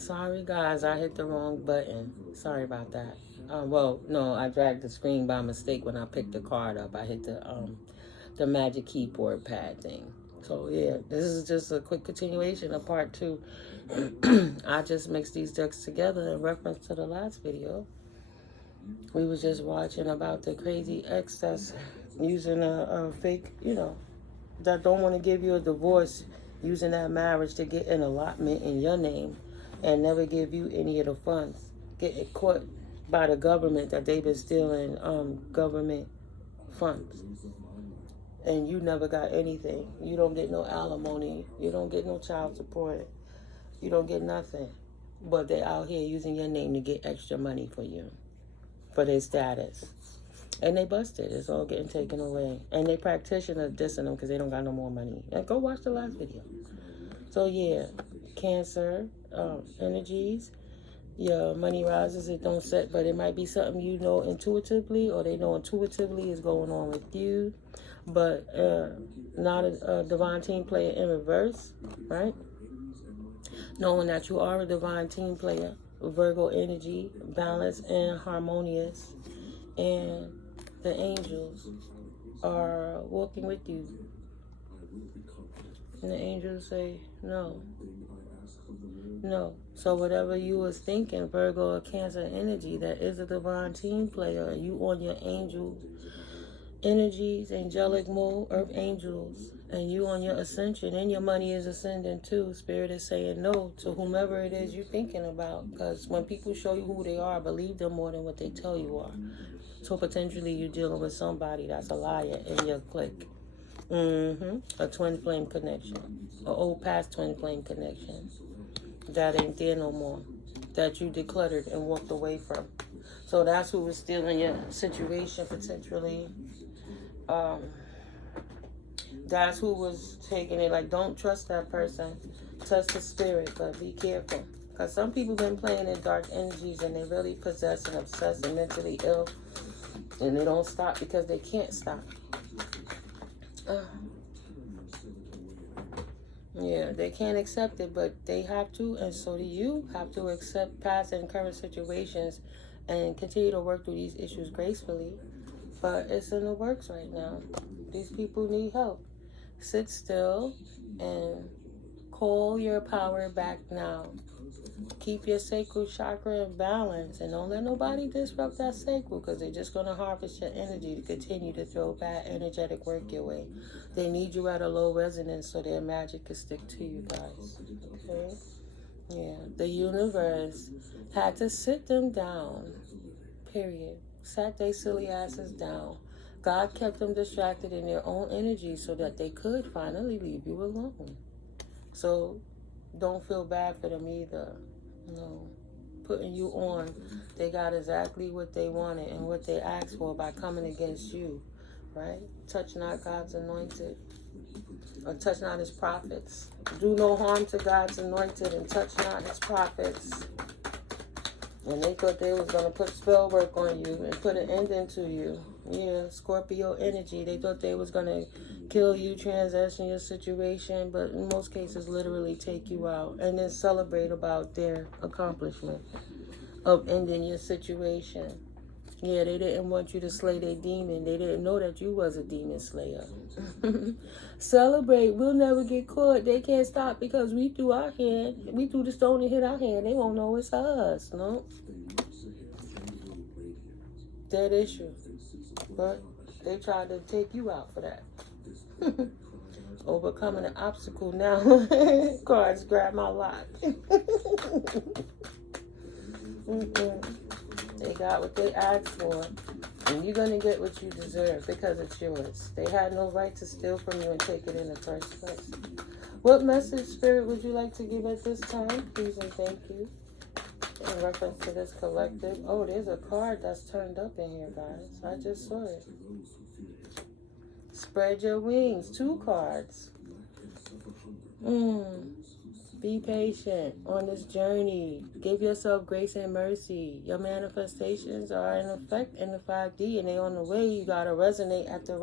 Sorry, guys, I hit the wrong button. Sorry about that. Well, no, I dragged the screen by mistake when I picked the card up. I hit the magic keyboard pad thing. So yeah, this is just a quick continuation of part 2. I just mixed these decks together in reference to the last video. We was just watching about the crazy ex that's using a fake, that don't want to give you a divorce, using that marriage to get an allotment in your name and never give you any of the funds. Getting caught by the government that they've been stealing government funds. And you never got anything. You don't get no alimony. You don't get no child support. You don't get nothing. But they're out here using your name to get extra money for you, for their status. And they busted. It's all getting taken away. And they practitioners dissing them because they don't got no more money. And go watch the last video. So yeah, Cancer energies. Your money rises, it don't set, but it might be something you know intuitively, or they know intuitively is going on with you. But not a divine team player in reverse, right? Knowing that you are a divine team player, Virgo energy, balanced and harmonious, and the angels are walking with you. And the angels say, no. No. So whatever you was thinking, Virgo or Cancer energy, that is a divine team player, and you on your angel energies, angelic mode, earth angels, and you on your ascension, and your money is ascending too. Spirit is saying no to whomever it is you're thinking about, because when people show you who they are, believe them more than what they tell you are. So potentially you're dealing with somebody that's a liar in your clique. A twin flame connection, an old past twin flame connection that ain't there no more, that you decluttered and walked away from. So that's who was stealing your situation potentially. That's who was taking it. Like, don't trust that person. Trust the spirit, but be careful. Because some people been playing in dark energies and they really possessed and obsessed and mentally ill. And they don't stop because they can't stop. Yeah, they can't accept it, but they have to, and so do you have to accept past and current situations and continue to work through these issues gracefully. But it's in the works right now. These people need help. Sit still and call your power back now. Keep your sacral chakra in balance, and don't let nobody disrupt that sacral, because they're just going to harvest your energy to continue to throw bad energetic work your way. They need you at a low resonance so their magic can stick to you guys. Okay? Yeah. The universe had to sit them down. Period. Sat their silly asses down. God kept them distracted in their own energy so that they could finally leave you alone. So don't feel bad for them either. No. Putting you on. They got exactly what they wanted and what they asked for by coming against you. Right? Touch not God's anointed. Or touch not his prophets. Do no harm to God's anointed and touch not his prophets. And they thought they was going to put spell work on you and put an ending to you. Yeah, Scorpio energy. They thought they was going to kill you, transition your situation, but in most cases literally take you out and then celebrate about their accomplishment of ending your situation. Yeah, they didn't want you to slay their demon. They didn't know that you was a demon slayer. Celebrate. We'll never get caught. They can't stop because we threw our hand. We threw the stone and hit our hand. They won't know it's us. No. Dead issue. But they tried to take you out for that. Overcoming an obstacle now. Cards grab my lock. They got what they asked for, and you're going to get what you deserve because it's yours. They had no right to steal from you and take it in the first place. What message, Spirit, would you like to give at this time? Please and thank you. In reference to this collective. Oh, there's a card that's turned up in here, guys. I just saw it. Spread your wings. 2 cards. Be patient on this journey. Give yourself grace and mercy. Your manifestations are in effect in the 5D, and they're on the way. You gotta resonate at the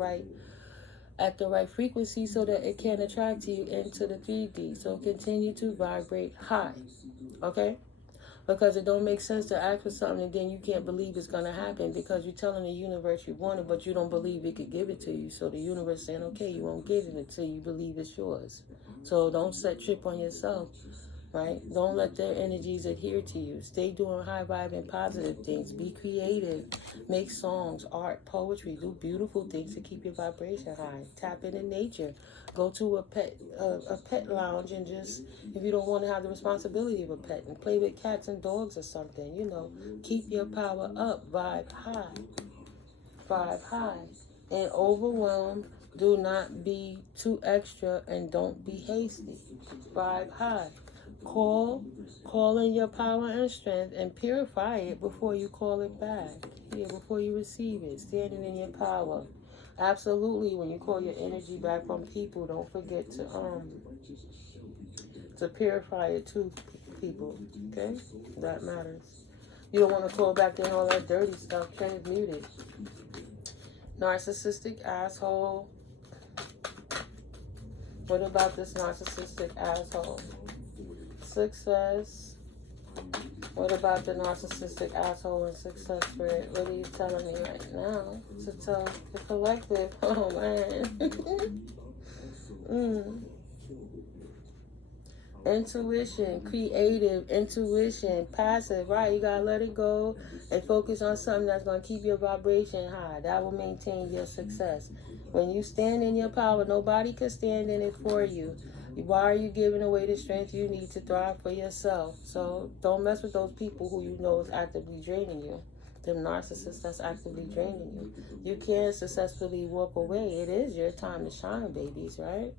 right frequency so that it can attract you into the 3D. So continue to vibrate high. Okay? Because it don't make sense to ask for something and then you can't believe it's going to happen because you're telling the universe you want it, but you don't believe it could give it to you. So the universe saying, okay, you won't get it until you believe it's yours. So don't set trip on yourself, right? Don't let their energies adhere to you. Stay doing high vibing positive things. Be creative. Make songs, art, poetry. Do beautiful things to keep your vibration high. Tap into nature. Go to a pet lounge and just, if you don't want to have the responsibility of a pet, and play with cats and dogs or something, you know. Keep your power up. Vibe high. Vibe high. And overwhelmed. Do not be too extra and don't be hasty. Vibe high. Call in your power and strength and purify it before you call it back. Yeah, before you receive it. Standing in your power. Absolutely, when you call your energy back from people, don't forget to purify it to people. Okay? That matters. You don't want to call back in all that dirty stuff. Transmute it. Narcissistic asshole. What about this narcissistic asshole? Success. What about the narcissistic asshole and success spirit? What are you telling me right now to tell the collective? Oh, man. Intuition, creative, intuition, passive, right? You gotta let it go and focus on something that's gonna keep your vibration high. That will maintain your success. When you stand in your power, nobody can stand in it for you. Why are you giving away the strength you need to thrive for yourself? So don't mess with those people who you know is actively draining you. Them narcissists that's actively draining you. You can successfully walk away. It is your time to shine, babies, right?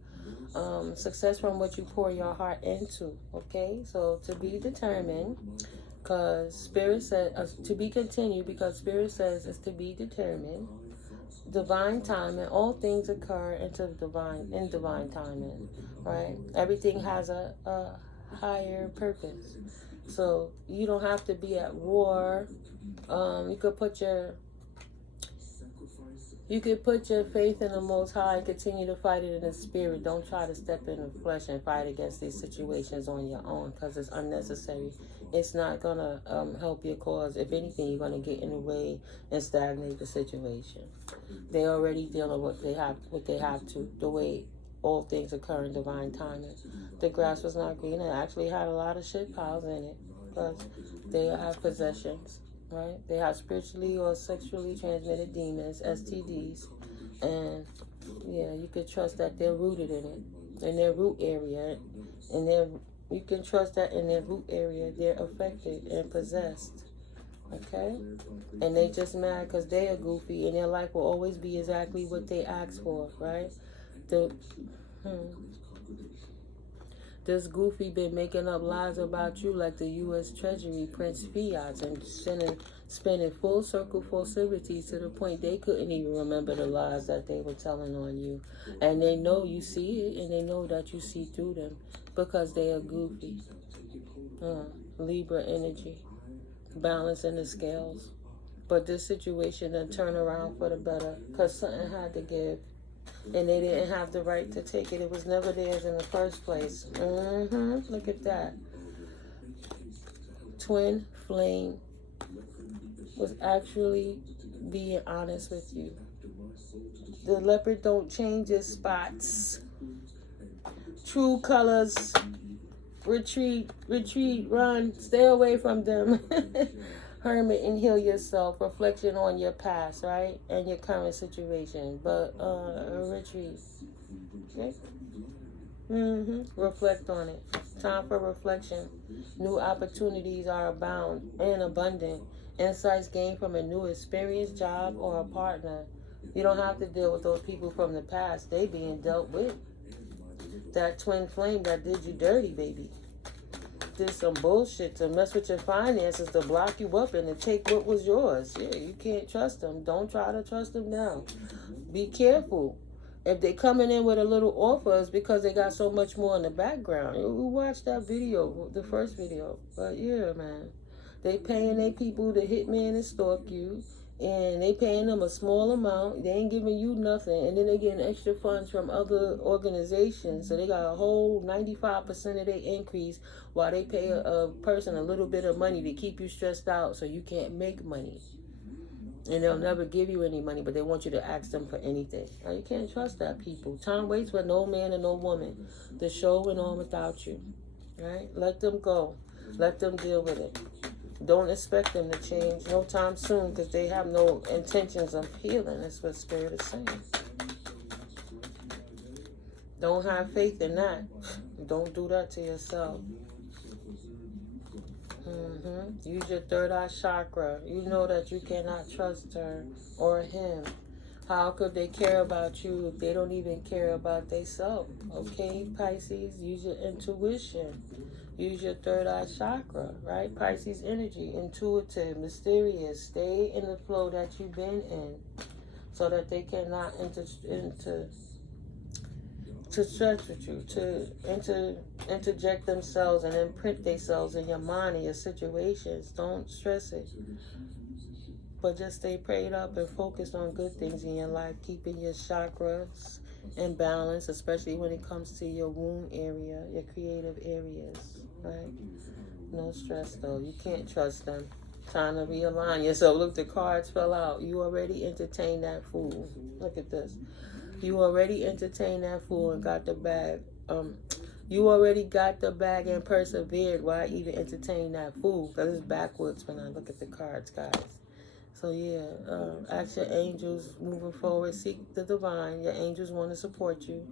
Success from what you pour your heart into, okay? So to be determined, because Spirit says, to be continued, because Spirit says it's to be determined. Divine timing, all things occur in divine timing, right? Everything has a higher purpose. So you don't have to be at war. You could put your faith in the Most High and continue to fight it in the spirit. Don't try to step in the flesh and fight against these situations on your own because it's unnecessary. It's not going to help your cause. If anything, you're going to get in the way and stagnate the situation. They're already dealing with what they have to, the way all things occur in divine timing. The grass was not green. It actually had a lot of shit piles in it because they have possessions. Right? They have spiritually or sexually transmitted demons, STDs, and yeah, you could trust that they're rooted in it, in their root area, you can trust that in their root area they're affected and possessed, okay? And they just mad because they are goofy, and their life will always be exactly what they asked for, right? This goofy been making up lies about you like the U.S. Treasury Prince Fiat and spending full circle falsities to the point they couldn't even remember the lies that they were telling on you. And they know you see it and they know that you see through them because they are goofy. Libra energy, balance in the scales. But this situation done turn around for the better because something had to give. And they didn't have the right to take it. It was never theirs in the first place. Look at that. Twin flame was actually being honest with you. The leopard don't change its spots. True colors. Retreat, run. Stay away from them. Hermit and heal yourself. Reflection on your past, right? And your current situation. But retreat. Okay? Reflect on it. Time for reflection. New opportunities are abound and abundant. Insights gained from a new experience, job, or a partner. You don't have to deal with those people from the past. They being dealt with. That twin flame that did you dirty, baby. Did some bullshit to mess with your finances, to block you up and to take what was yours. Yeah, you can't trust them. Don't try to trust them now. Be careful. If they coming in with a little offer, it's because they got so much more in the background. You watch that video, the first video. But yeah, man. They paying their people to hit man and stalk you. and they paying them a small amount. They ain't giving you nothing, and then they getting extra funds from other organizations. So they got a whole 95% of their increase, while they pay a person a little bit of money to keep you stressed out, so you can't make money. And they'll never give you any money, but they want you to ask them for anything. Now, you can't trust that, people. Time waits for no man and no woman. The show went on without you, right? Let them go. Let them deal with it. Don't expect them to change no time soon, because they have no intentions of healing. That's what Spirit is saying. Don't have faith in that. Don't do that to yourself. Use your third eye chakra. You know that you cannot trust her or him. How could they care about you if they don't even care about themselves? Okay, Pisces, use your intuition. Use your third eye chakra, right? Pisces energy, intuitive, mysterious. Stay in the flow that you've been in, so that they cannot to stretch with you, to interject themselves and imprint themselves in your mind and your situations. Don't stress it, but just stay prayed up and focused on good things in your life, keeping your chakras in balance, especially when it comes to your womb area, your creative areas, right? No stress though. You can't trust them. Time to realign yourself. Look, the cards fell out. You already entertained that fool. Look at this. You already entertained that fool and got the bag. You already got the bag and persevered. Why even entertain that fool? Because it's backwards when I look at the cards, guys. So yeah, ask your angels moving forward. Seek the divine. Your angels want to support you.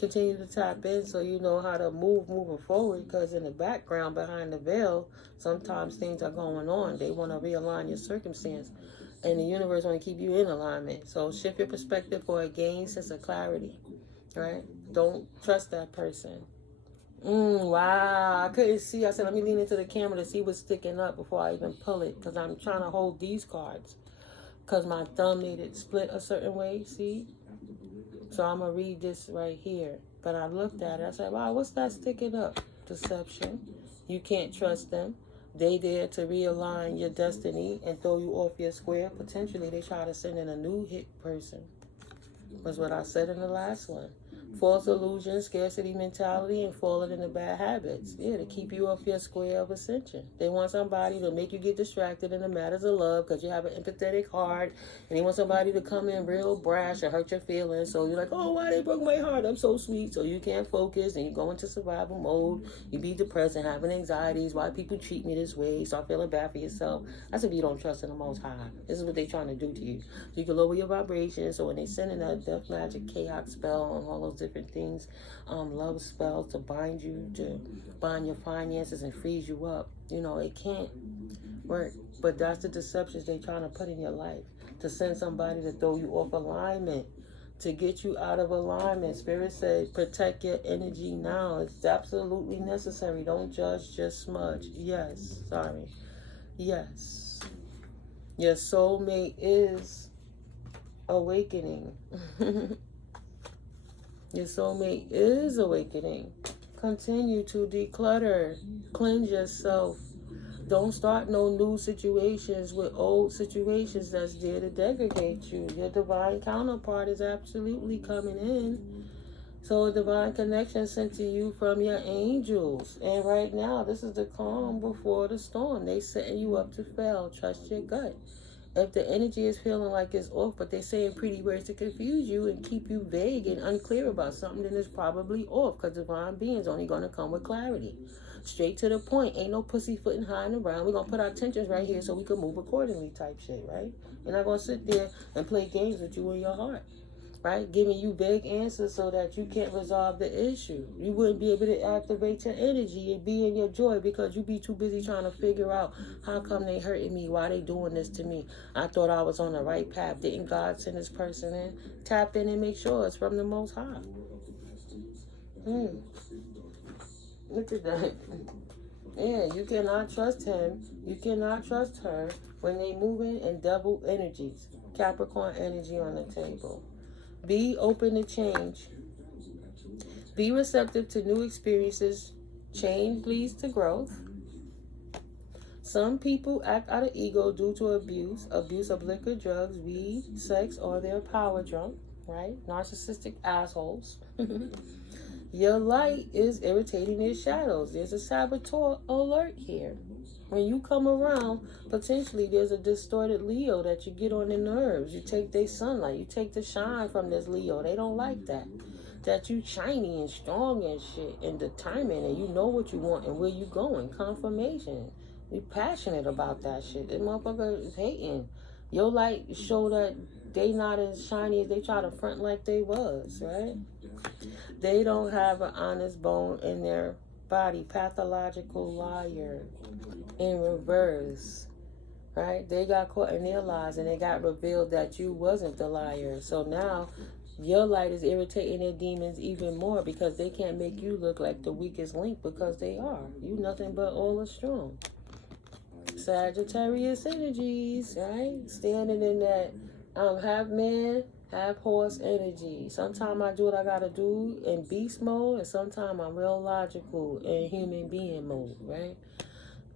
Continue to tap in so you know how to moving forward. Because in the background, behind the veil, sometimes things are going on. They want to realign your circumstance. And the universe want to keep you in alignment. So shift your perspective for a gain sense of clarity, right? Don't trust that person. Wow, I couldn't see. I said, let me lean into the camera to see what's sticking up before I even pull it, because I'm trying to hold these cards because my thumb made it split a certain way, see? So I'm going to read this right here. But I looked at it. I said, wow, what's that sticking up? Deception. You can't trust them. They there to realign your destiny and throw you off your square. Potentially, they try to send in a new hit person. Was what I said in the last one. False illusion, scarcity mentality, and falling into bad habits. Yeah, to keep you off your square of ascension. They want somebody to make you get distracted in the matters of love because you have an empathetic heart, and they want somebody to come in real brash and hurt your feelings. So you're like, oh, why they broke my heart? I'm so sweet. So you can't focus, and you go into survival mode. You be depressed and having anxieties. Why people treat me this way? Start feeling bad for yourself. That's if you don't trust in the Most High. This is what they're trying to do to you. So you can lower your vibration. So when they send in that death magic, chaos spell, and all those different things, love spells to bind you, to bind your finances and freeze you up, you know, it can't work. But that's the deceptions they're trying to put in your life, to send somebody to throw you off alignment, to get you out of alignment. Spirit said, protect your energy now. It's absolutely necessary. Don't judge, just smudge. Yes, sorry. Yes. Your soulmate is awakening. Your soulmate is awakening. Continue to declutter. Cleanse yourself. Don't start no new situations with old situations that's there to degrade you. Your divine counterpart is absolutely coming in. So a divine connection sent to you from your angels. And right now, this is the calm before the storm. They setting you up to fail. Trust your gut. If the energy is feeling like it's off, but they're saying pretty words to confuse you and keep you vague and unclear about something, then it's probably off, because divine being's only going to come with clarity. Straight to the point. Ain't no pussyfooting hiding around. We're going to put our tensions right here so we can move accordingly type shit, right? We're not going to sit there and play games with you in your heart, right? Giving you vague answers so that you can't resolve the issue. You wouldn't be able to activate your energy and be in your joy because you be too busy trying to figure out how come they hurting me, why they doing this to me. I thought I was on the right path. Didn't God send this person in? Tap in and make sure it's from the Most High. Look at that. Yeah, you cannot trust him. You cannot trust her when they moving in double energies. Capricorn energy on the table. Be open to change. Be receptive to new experiences. Change leads to growth. Some people act out of ego due to abuse of liquor, drugs, weed, sex, or they're power drunk, right? Narcissistic assholes. Your light is irritating their shadows. There's a saboteur alert here. When you come around, potentially there's a distorted Leo that you get on their nerves. You take their sunlight. You take the shine from this Leo. They don't like that. That you shiny and strong and shit and determined and you know what you want and where you going. Confirmation. You passionate about that shit. This motherfucker is hating. Your light show that they not as shiny as they try to front like they was, right? They don't have an honest bone in their body. Pathological liar in reverse, right? They got caught in their lies and they got revealed that you wasn't the liar. So now your light is irritating their demons even more because they can't make you look like the weakest link because they are. You nothing but all the strong. Sagittarius energies, right? Standing in that half man, half horse energy. Sometimes I do what I gotta do in beast mode, and sometimes I'm real logical in human being mode, right?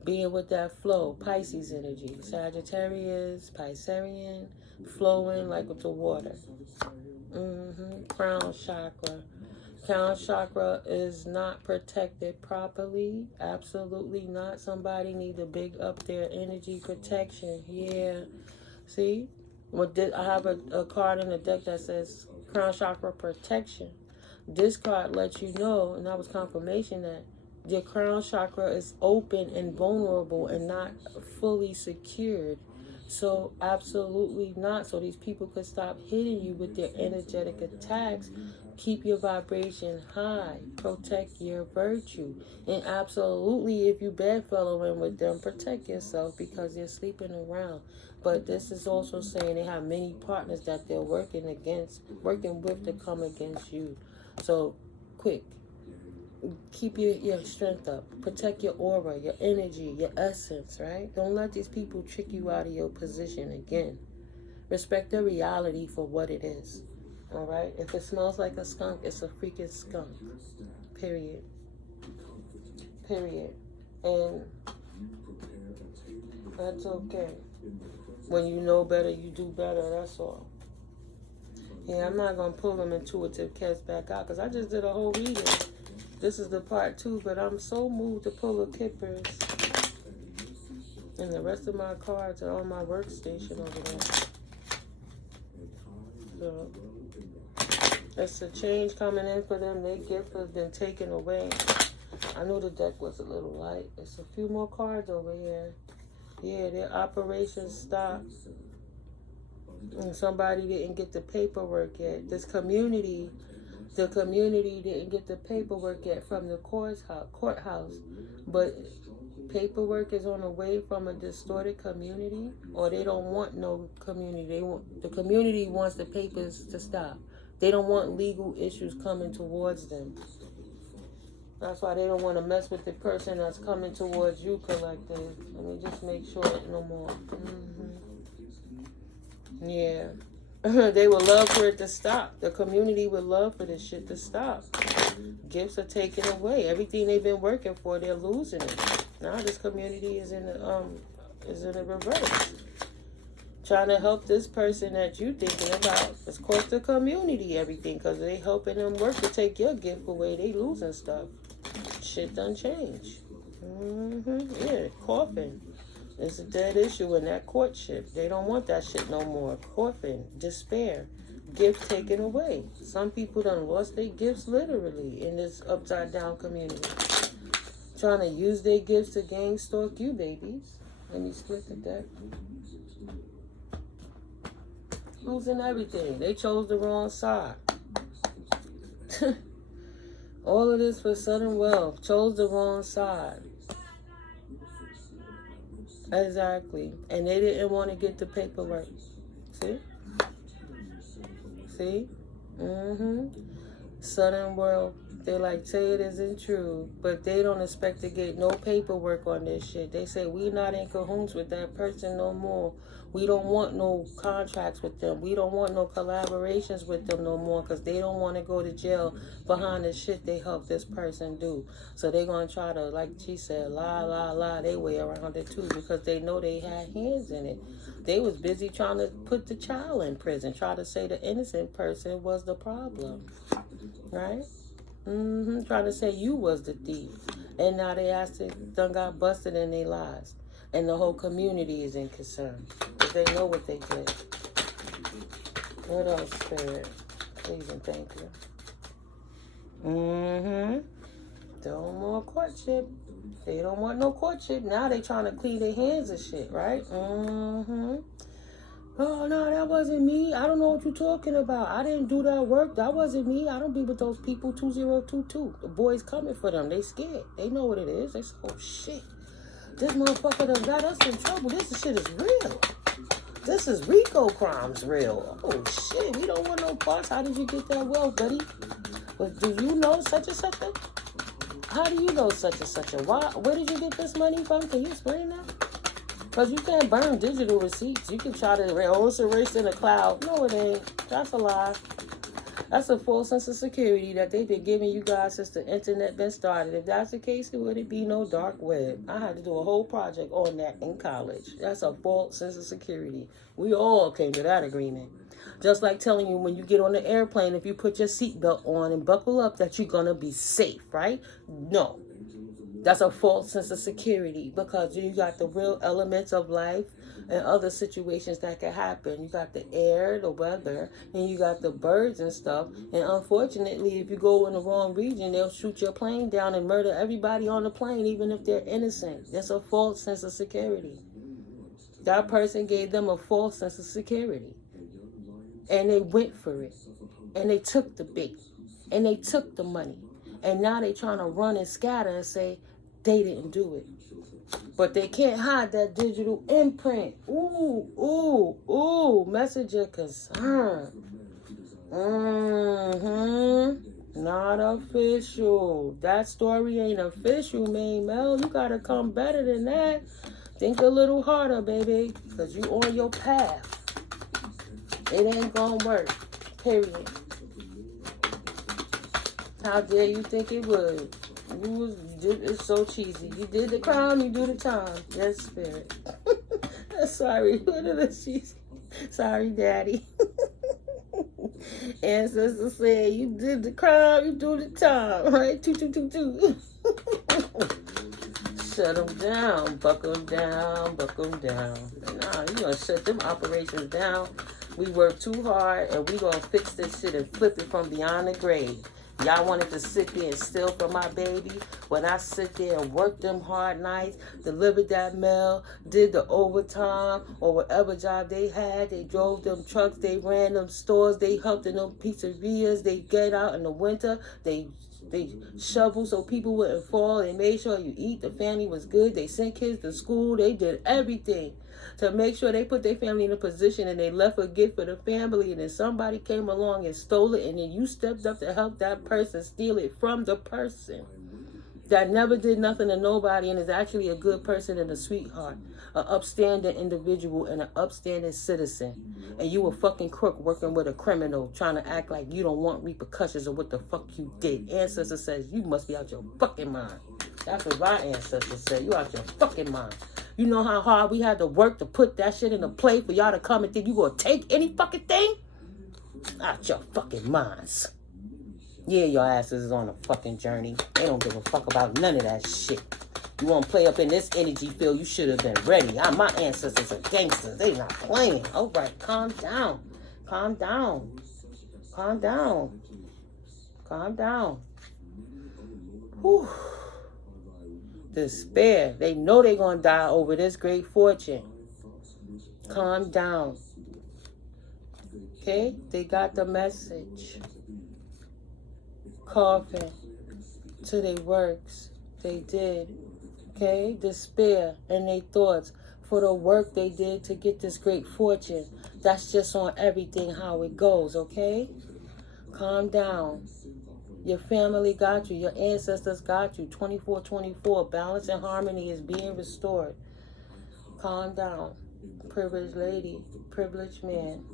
Being with that flow, Pisces energy. Sagittarius, Piscean, flowing like with the water. Crown chakra. Crown chakra is not protected properly. Absolutely not. Somebody need to big up their energy protection. Yeah. See? I have a card in the deck that says Crown chakra protection. This card lets you know, and that was confirmation that your crown chakra is open and vulnerable and not fully secured. So absolutely not. So these people could stop hitting you with their energetic attacks. Keep your vibration high. Protect your virtue. And absolutely, if you bedfellowing with them, protect yourself because they're sleeping around. But this is also saying they have many partners that they're working with to come against you. So quick. Keep your strength up. Protect your aura, your energy, your essence, right? Don't let these people trick you out of your position again. Respect the reality for what it is. All right? If it smells like a skunk, it's a freaking skunk. Period. And that's okay. When you know better, you do better. That's all. Yeah, I'm not going to pull them intuitive cats back out because I just did a whole reading. This is the part 2, but I'm so moved to pull the Kippers. And the rest of my cards are on my workstation over there. So, it's a change coming in for them. Their gift has been taken away. I knew the deck was a little light. There's a few more cards over here. Yeah, their operation stopped. And somebody didn't get the paperwork yet. The community didn't get the paperwork yet from the courthouse. But paperwork is on the way from a distorted community, or they don't want no community. The community wants the papers to stop. They don't want legal issues coming towards them. That's why they don't want to mess with the person that's coming towards you, collective. Let me just make sure no more. Yeah. They would love for it to stop. The community would love for this shit to stop. Gifts are taken away. Everything they've been working for, they're losing it. Now this community is in the reverse. Trying to help this person that you thinking about. It's cost the community everything because they helping them work to take your gift away. They losing stuff. Shit done changed. Yeah, coffin. It's a dead issue in that courtship. They don't want that shit no more. Coffin, despair, gifts taken away. Some people done lost their gifts literally in this upside down community. Trying to use their gifts to gang stalk you, babies. Let me split the deck. Losing everything. They chose the wrong side. All of this for sudden wealth. Chose the wrong side. Exactly. And they didn't want to get the paperwork. See? See? Sudden They like say it isn't true, but they don't expect to get no paperwork on this shit. They say we not in cahoots with that person no more. We don't want no contracts with them. We don't want no collaborations with them no more because they don't want to go to jail behind the shit they helped this person do. So they're going to try to, like she said, lie their way around it too because they know they had hands in it. They was busy trying to put the child in prison, try to say the innocent person was the problem, right? Trying to say you was the thief. And now they actually done got busted in their lives. And the whole community is in concern. Because they know what they did. What else, Spirit? Please and thank you. No more courtship. They don't want no courtship. Now they trying to clean their hands and shit, right? Oh, no, that wasn't me. I don't know what you're talking about. I didn't do that work. That wasn't me. I don't be with those people. 2022. The boys coming for them. They scared. They know what it is. They say, oh, shit. This motherfucker done got us in trouble. This shit is real. This is RICO crimes real. Oh, shit. We don't want no parts. How did you get that wealth, buddy? But do you know such and such? How do you know such and such? Why? Where did you get this money from? Can you explain that? Because you can't burn digital receipts. You can try to erase in the cloud. No, it ain't. That's a lie. That's a false sense of security that they've been giving you guys since the internet been started. If that's the case, it wouldn't be no dark web. I had to do a whole project on that in college. That's a false sense of security. We all came to that agreement. Just like telling you when you get on the airplane, if you put your seatbelt on and buckle up, that you're going to be safe, right? No. That's a false sense of security because you got the real elements of life and other situations that can happen. You got the air, the weather, and you got the birds and stuff. And unfortunately, if you go in the wrong region, they'll shoot your plane down and murder everybody on the plane, even if they're innocent. That's a false sense of security. That person gave them a false sense of security. And they went for it. And they took the bait. And they took the money. And now they trying to run and scatter and say they didn't do it. But they can't hide that digital imprint. Ooh, message of concern. Not official. That story ain't official, man, Mel. You gotta come better than that. Think a little harder, baby. Because you on your path. It ain't gonna work. Period. How dare you think it would? It's so cheesy. You did the crime, you do the time. Yes, Spirit. Sorry, what are the cheesy? Sorry, Daddy. Ancestor said, you did the crime, you do the time. Right? 2. Shut them down. Buckle them down. Buckle them down. Nah, you gonna shut them operations down. We work too hard, and we gonna fix this shit and flip it from beyond the grave. Y'all wanted to sit there and steal from my baby. When I sit there and work them hard nights, delivered that mail, did the overtime or whatever job they had, they drove them trucks, they ran them stores, they helped in them pizzerias, they get out in the winter, they shoveled so people wouldn't fall, they made sure you eat, the family was good, they sent kids to school, they did everything to make sure they put their family in a position, and they left a gift for the family, and then somebody came along and stole it, and then you stepped up to help that person steal it from the person that never did nothing to nobody and is actually a good person and a sweetheart, an upstanding individual and an upstanding citizen. And you a fucking crook working with a criminal trying to act like you don't want repercussions of what the fuck you did. Ancestor says you must be out your fucking mind. That's what my ancestors said. You out your fucking mind. You know how hard we had to work to put that shit in a plate for y'all to come and think you gonna take any fucking thing? Out your fucking minds. Yeah, your asses is on a fucking journey. They don't give a fuck about none of that shit. You want to play up in this energy field, you should have been ready. My ancestors are gangsters. They not playing. All right, calm down. Calm down. Calm down. Calm down. Whew. Despair. They know they're going to die over this great fortune. Calm down. Okay? They got the message. Coughing to their works. They did. Okay? Despair in their thoughts for the work they did to get this great fortune. That's just on everything how it goes, okay? Calm down. Your family got you. Your ancestors got you. 24/24. Balance and harmony is being restored. Calm down. Privileged lady. Privileged man.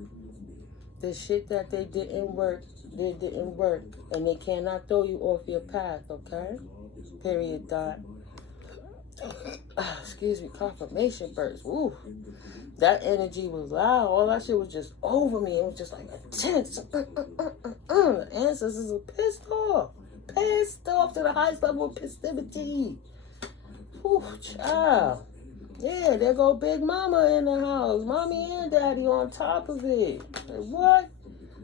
The shit that they didn't work, they didn't work. And they cannot throw you off your path, okay? Period. Dot. Excuse me. Confirmation burst. Ooh. That energy was loud. All that shit was just over me. It was just like intense. The ancestors are pissed off. Pissed off to the highest level of festivity. Ooh, child. Yeah, there go Big Mama in the house. Mommy and Daddy on top of it. Like, what?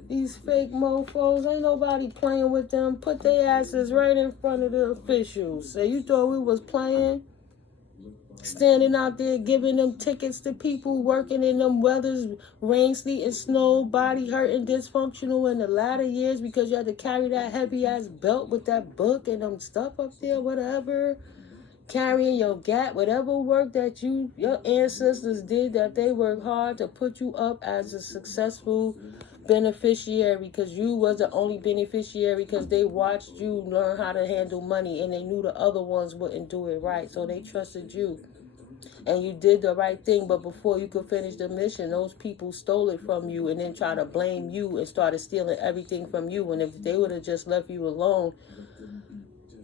These fake mofos, ain't nobody playing with them. Put their asses right in front of the officials. Say, you thought we was playing? Standing out there giving them tickets to people working in them weathers, rain, sleet, and snow, body hurting, dysfunctional in the latter years because you had to carry that heavy-ass belt with that book and them stuff up there, whatever. Carrying your gap, whatever work that your ancestors did, that they worked hard to put you up as a successful beneficiary because you was the only beneficiary because they watched you learn how to handle money and they knew the other ones wouldn't do it right, so they trusted you and you did the right thing. But before you could finish the mission, those people stole it from you and then tried to blame you and started stealing everything from you. And if they would have just left you alone,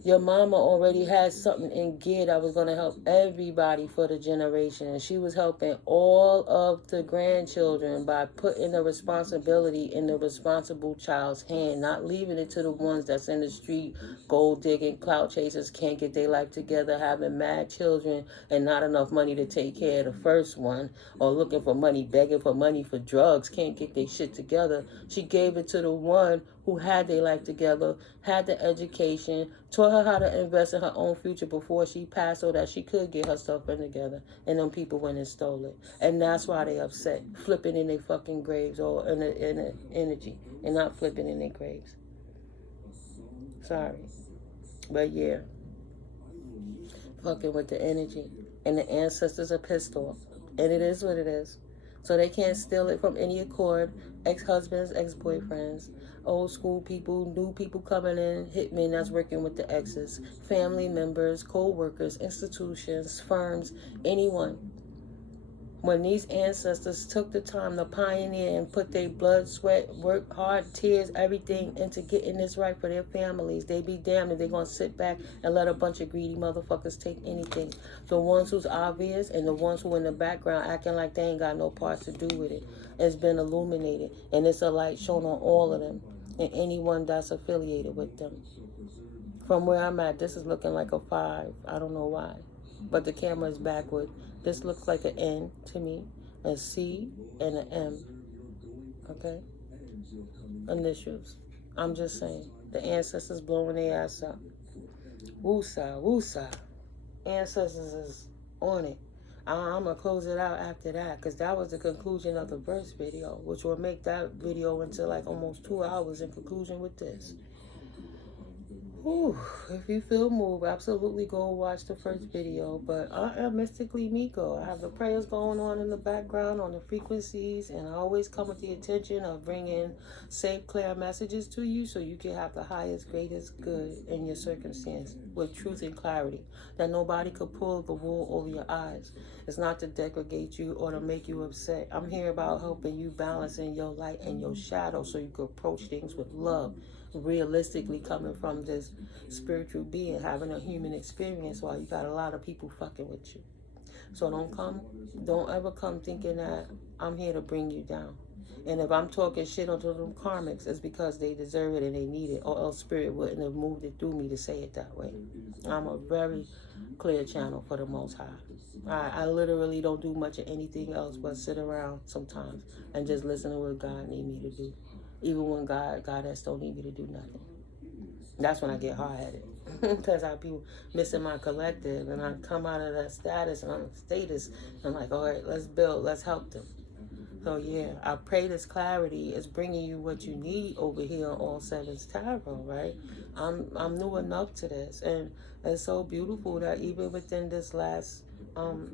your mama already had something in gear that was going to help everybody for the generation. And she was helping all of the grandchildren by putting the responsibility in the responsible child's hand, not leaving it to the ones that's in the street, gold digging, clout chasers, can't get their life together, having mad children and not enough money to take care of the first one, or looking for money, begging for money for drugs, can't get their shit together. She gave it to the one who had their life together, had the education, taught her how to invest in her own future before she passed so that she could get her stuff together. And them people went and stole it. And that's why they upset, flipping in their fucking graves or in the energy and not flipping in their graves. Sorry. But yeah. Fucking with the energy. And the ancestors are pissed off. And it is what it is. So they can't steal it from any accord. Ex-husbands, ex-boyfriends, old school people, new people coming in, hitmen that's working with the exes, family members, co-workers, institutions, firms, anyone. When these ancestors took the time to pioneer and put their blood, sweat, work hard, tears, everything into getting this right for their families, they be damned if they're going to sit back and let a bunch of greedy motherfuckers take anything. The ones who's obvious and the ones who in the background acting like they ain't got no parts to do with it. It's been illuminated and it's a light shown on all of them and anyone that's affiliated with them. From where I'm at, this is looking like a 5. I don't know why. But the camera is backward. This looks like an N to me, a C, and an M. Okay? Initials. I'm just saying. The ancestors blowing their ass up. Woosah, woosah. Ancestors is on it. I'm going to close it out after that because that was the conclusion of the verse video, which will make that video into like almost 2 hours in conclusion with this. Whew. If you feel moved, absolutely go watch the first video. But I am Mystically Miko. I have the prayers going on in the background on the frequencies, and I always come with the intention of bringing safe, clear messages to you so you can have the highest, greatest good in your circumstance with truth and clarity, that nobody could pull the wool over your eyes. It's not to degrade you or to make you upset. I'm here about helping you balance in your light and your shadow so you can approach things with love, realistically coming from this spiritual being, having a human experience while you got a lot of people fucking with you. So don't ever come thinking that I'm here to bring you down. And if I'm talking shit onto them karmics, it's because they deserve it and they need it, or else spirit wouldn't have moved it through me to say it that way. I'm a very clear channel for the Most High. I literally don't do much of anything else but sit around sometimes and just listen to what God need me to do. Even when God don't need me to do nothing. That's when I get hard-headed. Because I be missing my collective and I come out of that status and I'm like, all right, let's build, let's help them. So yeah, I pray this clarity is bringing you what you need over here on All Sevens Tarot, right? I'm new enough to this, and it's so beautiful that even within this last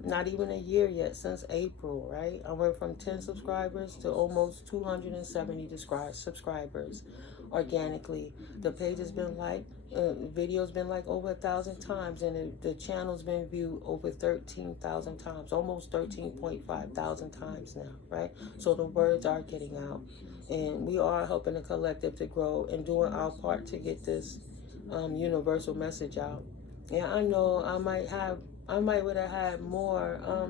not even a year yet, since April, right? I went from 10 subscribers to almost 270 subscribers organically. The page has been liked, video's been liked over 1,000 times, and the channel's been viewed over 13,000 times, almost 13.5 thousand times now, right? So the words are getting out, and we are helping the collective to grow and doing our part to get this universal message out. And I know I might would have had more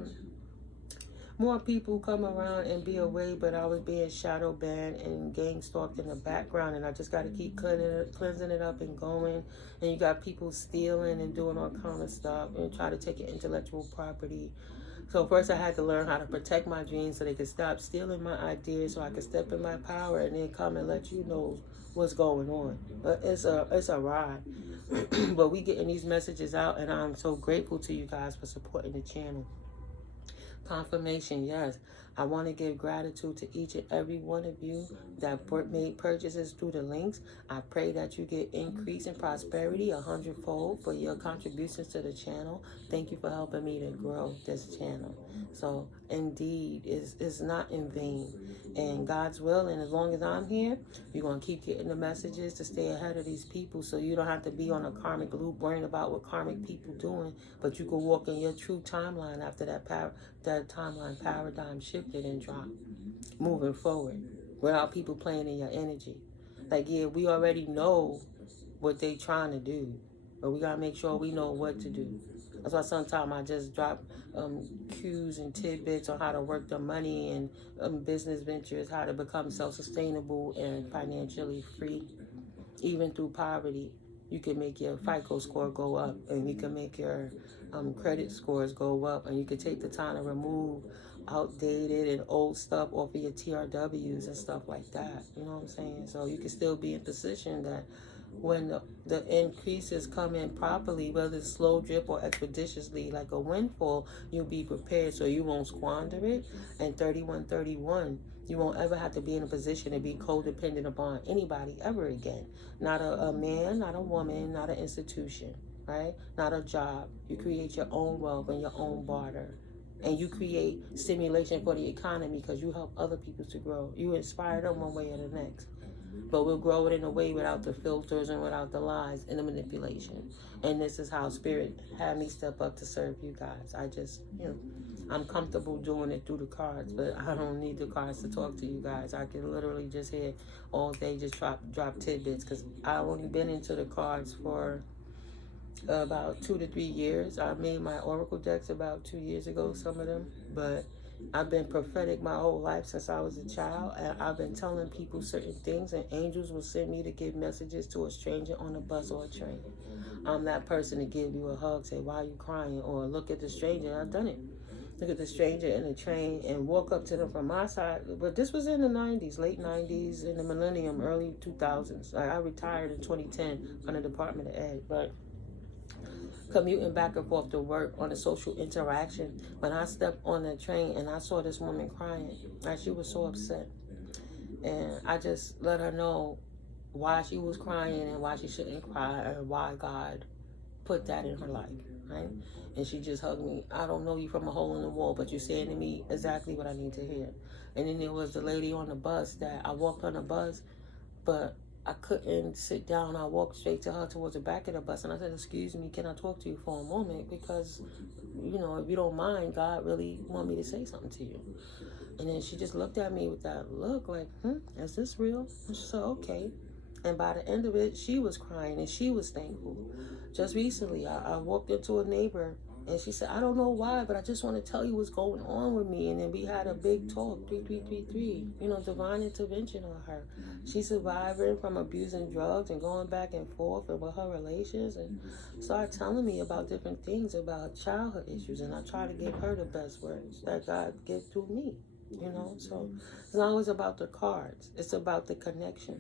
people come around and be away, but I was being shadow banned and gang stalked in the background, and I just got to keep cleansing it up and going. And you got people stealing and doing all kind of stuff and try to take your intellectual property. So first I had to learn how to protect my dreams so they could stop stealing my ideas, so I could step in my power and then come and let you know what's going on. But it's a ride. But we getting these messages out, and I'm so grateful to you guys for supporting the channel. Confirmation, yes. I want to give gratitude to each and every one of you that made purchases through the links. I pray that you get increase in prosperity 100-fold for your contributions to the channel. Thank you for helping me to grow this channel. So indeed, it's not in vain. And God's will, and as long as I'm here, you're going to keep getting the messages to stay ahead of these people, so you don't have to be on a karmic loop worrying about what karmic people doing, but you can walk in your true timeline after that timeline paradigm shifted and dropped, moving forward without people playing in your energy. Like, yeah, we already know what they trying to do, but we got to make sure we know what to do. That's why sometimes I just drop cues and tidbits on how to work the money and business ventures, how to become self-sustainable and financially free. Even through poverty, you can make your FICO score go up, and you can make your credit scores go up, and you can take the time to remove outdated and old stuff off of your TRWs and stuff like that. You know what I'm saying? So you can still be in position that when the increases come in properly, whether it's slow drip or expeditiously, like a windfall, you'll be prepared so you won't squander it. And 3131, you won't ever have to be in a position to be codependent upon anybody ever again. Not a man, not a woman, not an institution, right? Not a job. You create your own wealth and your own barter. And you create stimulation for the economy because you help other people to grow. You inspire them one way or the next. But we'll grow it in a way without the filters and without the lies and the manipulation. And this is how Spirit had me step up to serve you guys. I just, I'm comfortable doing it through the cards, but I don't need the cards to talk to you guys. I can literally just hear all day, just drop tidbits, because I've only been into the cards for about 2 to 3 years. I made my oracle decks about 2 years ago, some of them, but I've been prophetic my whole life since I was a child, and I've been telling people certain things, and angels will send me to give messages to a stranger on a bus or a train. I'm that person to give you a hug, say, why are you crying? Or look at the stranger. I've done it. Look at the stranger in the train and walk up to them from my side. But this was in the 90s, late 90s, in the millennium, early 2000s. I retired in 2010 from the Department of Ed, but commuting back and forth to work on a social interaction, when I stepped on the train and I saw this woman crying, and she was so upset, and I just let her know why she was crying and why she shouldn't cry, and why God put that in her life, right? And she just hugged me. I don't know you from a hole in the wall, but you're saying to me exactly what I need to hear. And then there was the lady on the bus that I walked on the bus, but I couldn't sit down. I walked straight to her towards the back of the bus, and I said, excuse me, can I talk to you for a moment? Because, if you don't mind, God really want me to say something to you. And then she just looked at me with that look like, is this real? And she said, okay. And by the end of it, she was crying and she was thankful. Just recently, I walked into a neighbor, and she said, I don't know why, but I just want to tell you what's going on with me. And then we had a big talk, 3333, divine intervention on her. She's surviving from abusing drugs and going back and forth and with her relations, and started telling me about different things about childhood issues. And I try to give her the best words that God gives through me, So it's not always about the cards. It's about the connection.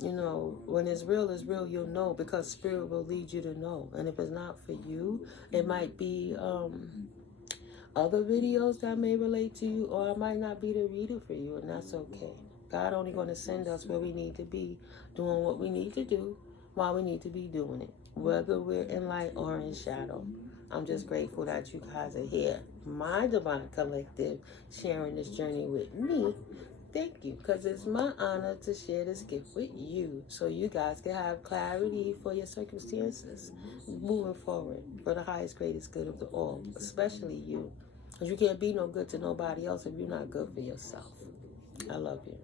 When it's real, you'll know, because Spirit will lead you to know. And if it's not for you, it might be other videos that may relate to you, or I might not be the reader for you, and that's okay. God only going to send us where we need to be, doing what we need to do while we need to be doing it, whether we're in light or in shadow. I'm just grateful that you guys are here, my divine collective, sharing this journey with me. thank you, because it's my honor to share this gift with you so you guys can have clarity for your circumstances moving forward for the highest, greatest good of the all, especially you. Because you can't be no good to nobody else if you're not good for yourself. I love you.